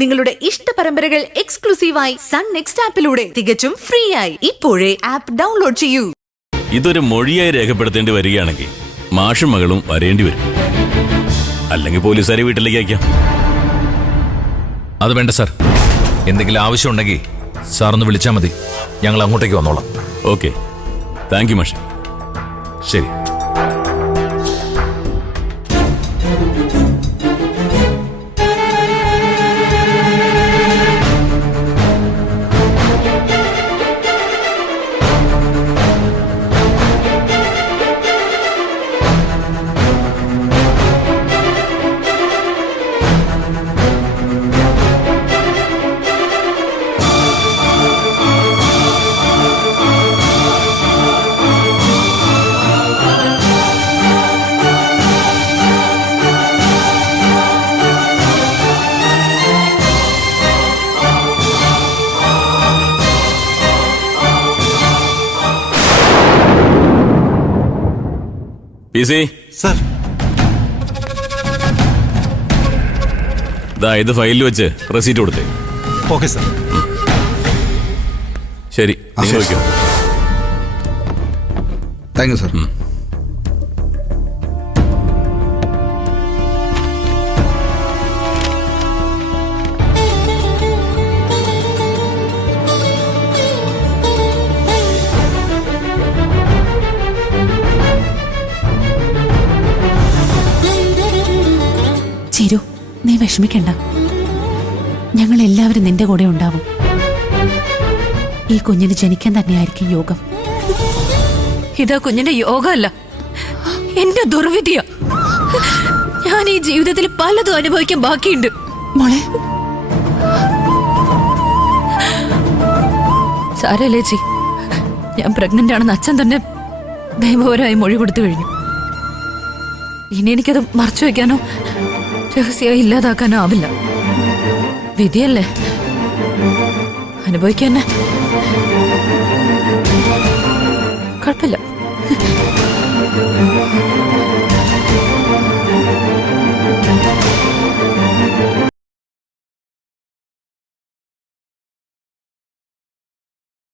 നിങ്ങളുടെ ഇഷ്ട പരമ്പരകൾ എക്സ്ക്ലൂസീവായി സൺ നെക്സ്റ്റ് ആപ്പിലൂടെ തികച്ചും ഫ്രീ ആയി ഇപ്പോഴേ ആപ്പ് ഡൗൺലോഡ് ചെയ്യൂ. ഇതൊരു മൊഴിയായി രേഖപ്പെടുത്തേണ്ടി വരികയാണെങ്കിൽ മാഷും മകളും വരേണ്ടി വരും. അല്ലെങ്കിൽ പോലീസുകാരെ വീട്ടിലേക്ക് അയക്കാം. അത് വേണ്ട സാർ. എന്തെങ്കിലും ആവശ്യമുണ്ടെങ്കിൽ സാറൊന്ന് വിളിച്ചാൽ മതി. ഞങ്ങൾ അങ്ങോട്ടേക്ക് വന്നോളാം. ഓക്കെ, താങ്ക് യു മാഷെ. ശരി. സർ, ഇത് ഫയലിൽ വെച്ച് റെസീറ്റ് കൊടുത്തേ. Okay sir. ശരി, താങ്ക് യു സർ. ചിരു, നീ വിഷമിക്കണ്ട. ഞങ്ങൾ എല്ലാവരും നിന്റെ കൂടെ ഉണ്ടാവും. ഈ കുഞ്ഞിന് ജനിക്കാൻ തന്നെയായിരിക്കും യോഗം. ഇതാ കുഞ്ഞിന്റെ യോഗമല്ല, എന്റെ ദുർവിധിയ. ഞാൻ ഈ ജീവിതത്തിൽ പലതും അനുഭവിക്കാൻ ബാക്കിയുണ്ട്. മോളെ, സാരല്ലേ ചി, ഞാൻ പ്രഗ്നന്റ് ആണെന്ന് അച്ഛൻ തന്നെ ദൈവപരമായി മൊഴി കൊടുത്തു കഴിഞ്ഞു. ഇനി എനിക്കത് മറച്ചു വെക്കാനോ രഹസ്യമായി ഇല്ലാതാക്കാനോ ആവില്ല. വിധിയല്ലേ, അനുഭവിക്കാന്നെ. കുഴപ്പമില്ല.